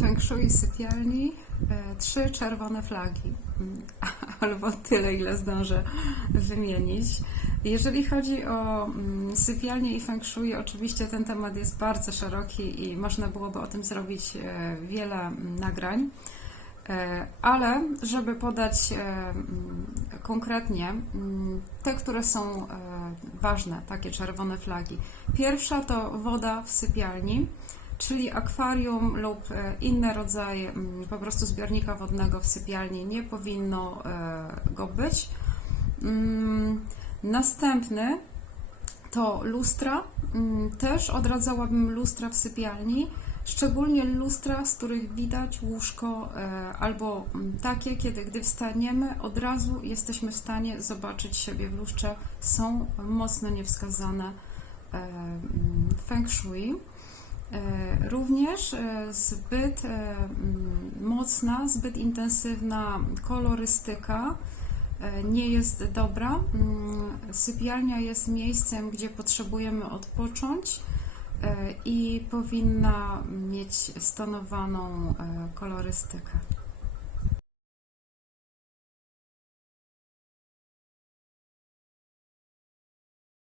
Feng Shui sypialni, e, trzy czerwone flagi, albo tyle, ile zdążę wymienić. Jeżeli chodzi o mm, sypialnie i Feng Shui, oczywiście ten temat jest bardzo szeroki i można byłoby o tym zrobić e, wiele mm, nagrań. E, Ale żeby podać mm, konkretnie te, które są ważne, takie czerwone flagi. Pierwsza to woda w sypialni, czyli akwarium lub e, inne rodzaje mm, po prostu zbiornika wodnego w sypialni nie powinno e, go być. Mm, Następny to lustra. Mm, Też odradzałabym lustra w sypialni, szczególnie lustra, z których widać łóżko, e, albo takie, kiedy gdy wstaniemy, od razu jesteśmy w stanie zobaczyć siebie w lustrze. Są mocno niewskazane w Feng Shui. E, Również e, zbyt e, mm, mocna, zbyt intensywna kolorystyka nie jest dobra. Mm, Sypialnia jest miejscem, gdzie potrzebujemy odpocząć i powinna mieć stonowaną kolorystykę.